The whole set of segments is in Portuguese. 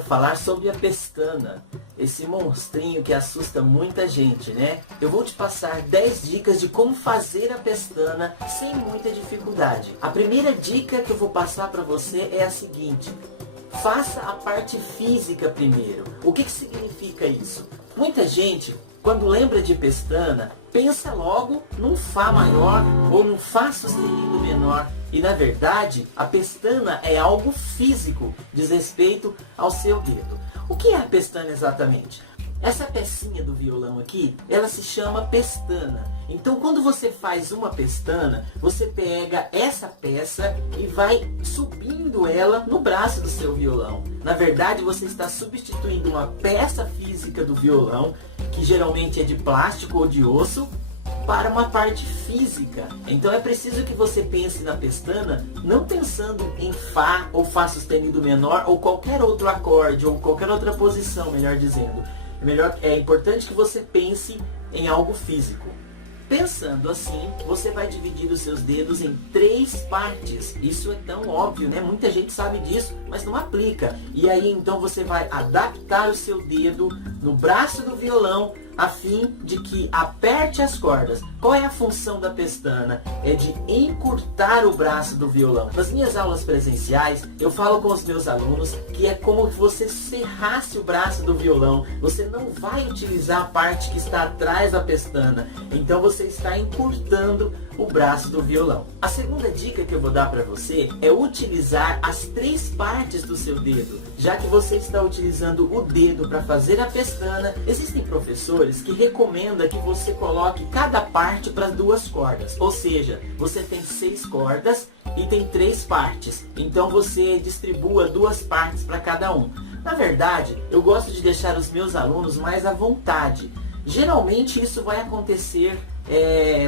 quero falar sobre a pestana, esse monstrinho que assusta muita gente, né? Eu vou te passar 10 dicas de como fazer a pestana sem muita dificuldade. A primeira dica que eu vou passar para você é a seguinte: faça a parte física primeiro. O que significa isso? Muita gente, quando lembra de pestana, pensa logo num Fá maior ou num Fá sustenido menor. E na verdade, a pestana é algo físico, diz respeito ao seu dedo. O que é a pestana exatamente? Essa pecinha do violão aqui, ela se chama pestana. Então quando você faz uma pestana, você pega essa peça e vai subindo ela no braço do seu violão. Na verdade, você está substituindo uma peça física do violão, que geralmente é de plástico ou de osso, para uma parte física. Então é preciso que você pense na pestana não pensando em Fá ou Fá sustenido menor ou qualquer outro acorde ou qualquer outra posição, melhor dizendo. É importante que você pense em algo físico. Pensando assim, você vai dividir os seus dedos em 3 partes. Isso é tão óbvio, né? Muita gente sabe disso, mas não aplica. E aí então você vai adaptar o seu dedo no braço do violão a fim de que aperte as cordas. Qual é a função da pestana? É de encurtar o braço do violão. Nas minhas aulas presenciais, eu falo com os meus alunos que é como se você serrasse o braço do violão. Você não vai utilizar a parte que está atrás da pestana. Então você está encurtando o braço do violão. A segunda dica que eu vou dar para você é utilizar as 3 partes do seu dedo. Já que você está utilizando o dedo para fazer a pestana, existem professores que recomendam que você coloque cada parte para 2 cordas. Ou seja, você tem 6 cordas e tem 3 partes. Então você distribua 2 partes para cada um. Na verdade, eu gosto de deixar os meus alunos mais à vontade. Geralmente isso vai acontecer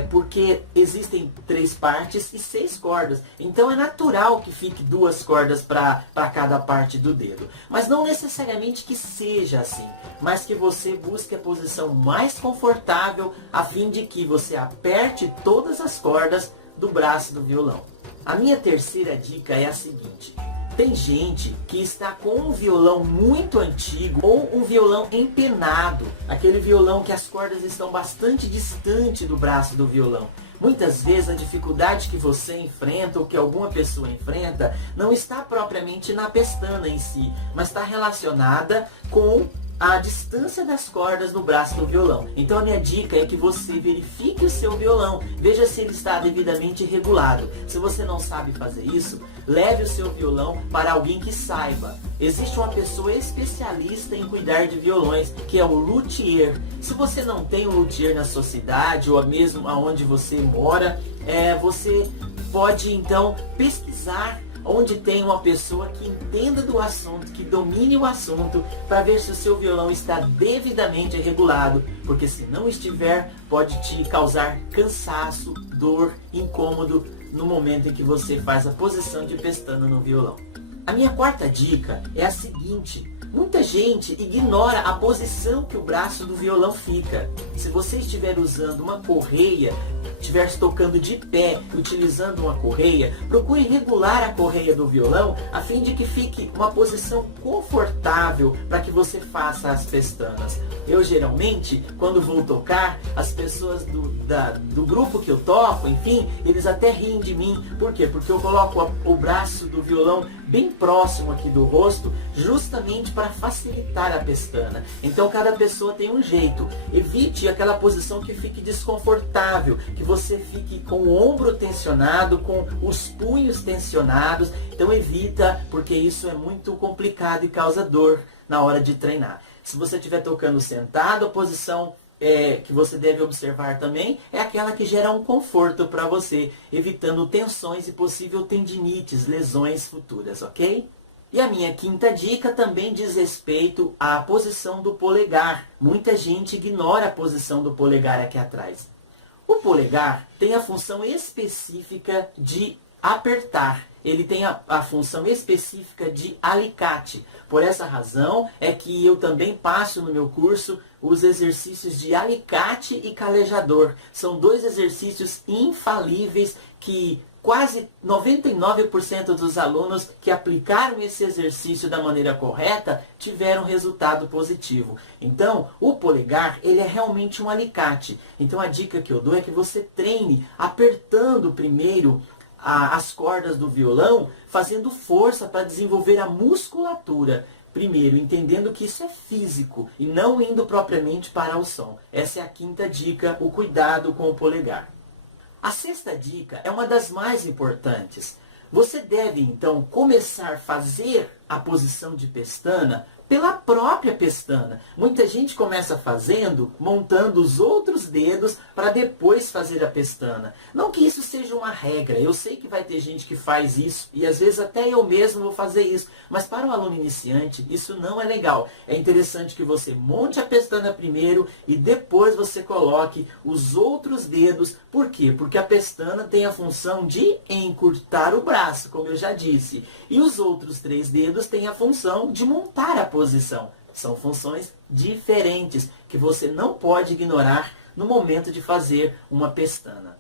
porque existem 3 partes e 6 cordas. Então é natural que fique 2 cordas para cada parte do dedo. Mas não necessariamente que seja assim, mas que você busque a posição mais confortável a fim de que você aperte todas as cordas do braço do violão. A minha terceira dica é a seguinte: tem gente que está com um violão muito antigo ou um violão empenado, aquele violão que as cordas estão bastante distante do braço do violão. Muitas vezes a dificuldade que você enfrenta ou que alguma pessoa enfrenta não está propriamente na pestana em si, mas está relacionada com a distância das cordas no braço do violão. Então a minha dica é que você verifique o seu violão, veja se ele está devidamente regulado. Se você não sabe fazer isso, leve o seu violão para alguém que saiba. Existe uma pessoa especialista em cuidar de violões, que é o luthier. Se você não tem um luthier na sua cidade ou mesmo aonde você mora, você pode então pesquisar onde tem uma pessoa que entenda do assunto, que domine o assunto, para ver se o seu violão está devidamente regulado, porque se não estiver, pode te causar cansaço, dor, incômodo no momento em que você faz a posição de pestana no violão. A minha quarta dica é a seguinte: muita gente ignora a posição que o braço do violão fica. Se você estiver usando uma correia, estiver tocando de pé, utilizando uma correia, procure regular a correia do violão a fim de que fique uma posição confortável para que você faça as pestanas. Eu geralmente, quando vou tocar, as pessoas do grupo que eu toco, enfim, eles até riem de mim. Por quê? Porque eu coloco o braço do violão bem próximo aqui do rosto, justamente para facilitar a pestana. Então cada pessoa tem um jeito. Evite aquela posição que fique desconfortável, que você fique com o ombro tensionado, com os punhos tensionados. Então evita, porque isso é muito complicado e causa dor na hora de treinar. Se você estiver tocando sentado, a posição que você deve observar também é aquela que gera um conforto para você, evitando tensões e possível tendinites, lesões futuras, ok? E a minha quinta dica também diz respeito à posição do polegar. Muita gente ignora a posição do polegar aqui atrás. O polegar tem a função específica de apertar. Ele tem a função específica de alicate. Por essa razão é que eu também passo no meu curso os exercícios de alicate e calejador. São 2 exercícios infalíveis que quase 99% dos alunos que aplicaram esse exercício da maneira correta tiveram resultado positivo. Então, o polegar, ele é realmente um alicate. Então, a dica que eu dou é que você treine apertando primeiro as cordas do violão, fazendo força para desenvolver a musculatura. Primeiro, entendendo que isso é físico e não indo propriamente para o som. Essa é a quinta dica, o cuidado com o polegar. A sexta dica é uma das mais importantes. Você deve, então, começar a fazer a posição de pestana pela própria pestana. Muita gente começa fazendo, montando os outros dedos para depois fazer a pestana. Não que isso seja uma regra, eu sei que vai ter gente que faz isso, e às vezes até eu mesmo vou fazer isso, mas para o aluno iniciante isso não é legal. É interessante que você monte a pestana primeiro e depois você coloque os outros dedos. Por quê? Porque a pestana tem a função de encurtar o braço, como eu já disse, e os outros 3 dedos têm a função de montar a posição. São funções diferentes que você não pode ignorar no momento de fazer uma pestana.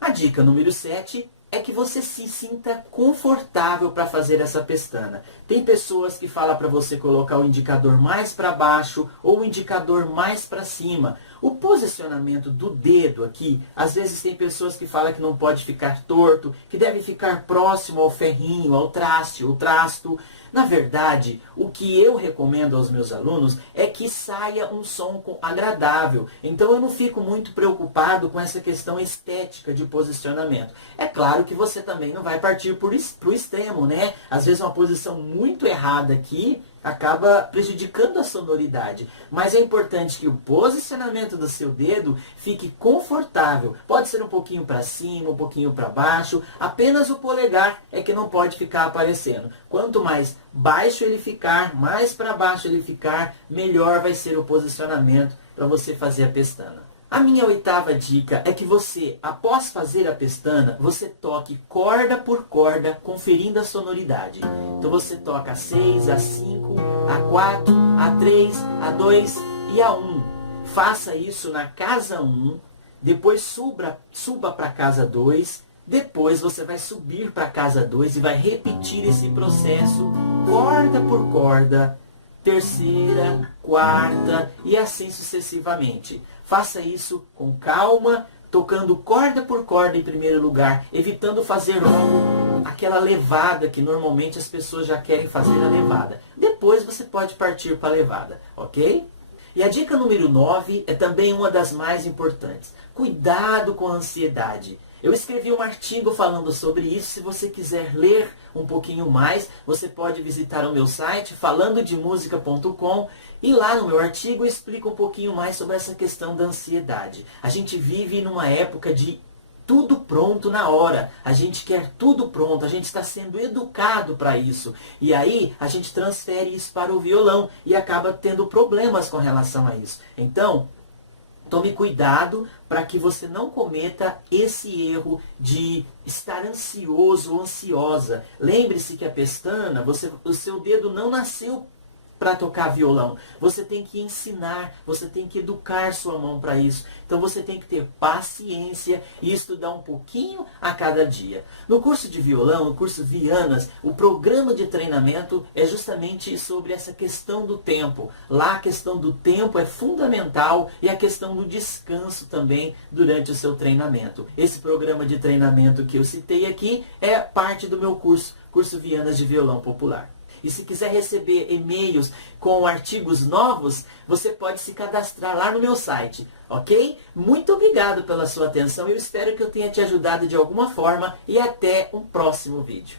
A dica número 7 é que você se sinta confortável para fazer essa pestana. Tem pessoas que falam para você colocar o indicador mais para baixo ou o indicador mais para cima. O posicionamento do dedo aqui, às vezes tem pessoas que falam que não pode ficar torto, que deve ficar próximo ao ferrinho, ao traste, ao trasto. Na verdade, o que eu recomendo aos meus alunos é que saia um som agradável. Então eu não fico muito preocupado com essa questão estética de posicionamento. É claro que você também não vai partir para o extremo, né? Às vezes uma posição muito errada aqui acaba prejudicando a sonoridade. Mas é importante que o posicionamento do seu dedo fique confortável. Pode ser um pouquinho para cima, um pouquinho para baixo. Apenas o polegar é que não pode ficar aparecendo. Quanto mais baixo ele ficar, mais para baixo ele ficar, melhor vai ser o posicionamento para você fazer a pestana. A minha 8ª dica é que você, após fazer a pestana, você toque corda por corda, conferindo a sonoridade. Então você toca a 6, a 5, a 4, a 3, a 2 e a 1. Faça isso na casa 1, depois suba para a casa 2, depois você vai subir para a casa 2 e vai repetir esse processo corda por corda, terceira, quarta e assim sucessivamente. Faça isso com calma, tocando corda por corda em primeiro lugar, evitando fazer logo aquela levada que normalmente as pessoas já querem fazer a levada. Depois você pode partir para a levada, ok? E a dica número 9 é também uma das mais importantes. Cuidado com a ansiedade. Eu escrevi um artigo falando sobre isso. Se você quiser ler um pouquinho mais, você pode visitar o meu site falandodemusica.com e lá no meu artigo eu explico um pouquinho mais sobre essa questão da ansiedade. A gente vive numa época de tudo pronto na hora. A gente quer tudo pronto, a gente está sendo educado para isso. E aí a gente transfere isso para o violão e acaba tendo problemas com relação a isso. Então, tome cuidado para que você não cometa esse erro de estar ansioso ou ansiosa. Lembre-se que a pestana, o seu dedo não nasceu para tocar violão. Você tem que ensinar, você tem que educar sua mão para isso. Então você tem que ter paciência e estudar um pouquinho a cada dia. No curso de violão, no curso Vianas, o programa de treinamento é justamente sobre essa questão do tempo. Lá a questão do tempo é fundamental e a questão do descanso também durante o seu treinamento. Esse programa de treinamento que eu citei aqui é parte do meu curso Vianas de Violão Popular. E se quiser receber e-mails com artigos novos, você pode se cadastrar lá no meu site, ok? Muito obrigado pela sua atenção. Eu espero que eu tenha te ajudado de alguma forma e até um próximo vídeo.